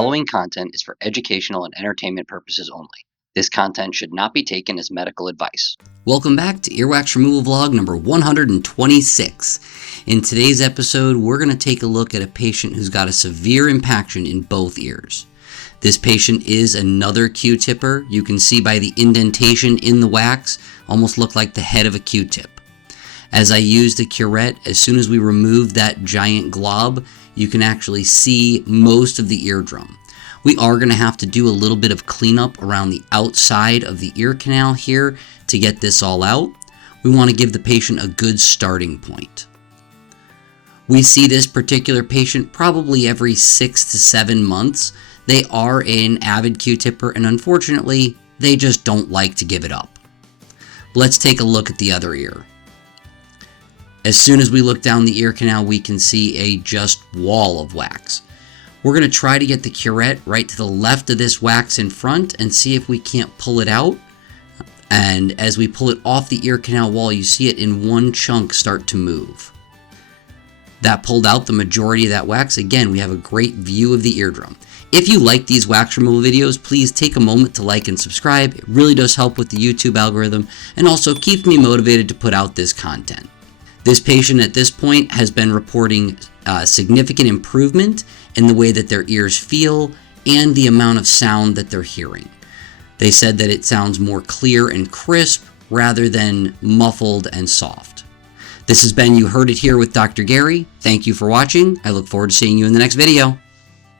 following content is for educational and entertainment purposes only. This content should not be taken as medical advice. Welcome back to Earwax Removal Vlog number 126. In today's episode, we're going to take a look at a patient who's got a severe impaction in both ears. This patient is another Q-tipper. You can see by the indentation in the wax, almost look like the head of a Q-tip. As I used the curette, as soon as we removed that giant glob, you can actually see most of the eardrum. We are going to have to do a little bit of cleanup around the outside of the ear canal here to get this all out. We want to give the patient a good starting point. We see this particular patient probably every 6 to 7 months. They are an avid Q-tipper, and unfortunately, they just don't like to give it up. Let's take a look at the other ear. As soon as we look down the ear canal, we can see a just wall of wax. We're going to try to get the curette right to the left of this wax in front and see if we can't pull it out. And as we pull it off the ear canal wall, you see it in one chunk start to move. That pulled out the majority of that wax. Again, we have a great view of the eardrum. If you like these wax removal videos, please take a moment to like and subscribe. It really does help with the YouTube algorithm and also keeps me motivated to put out this content. This patient at this point has been reporting significant improvement in the way that their ears feel and the amount of sound that they're hearing. They said that it sounds more clear and crisp rather than muffled and soft. This has been You Heard It Here with Dr. Gary. Thank you for watching. I look forward to seeing you in the next video.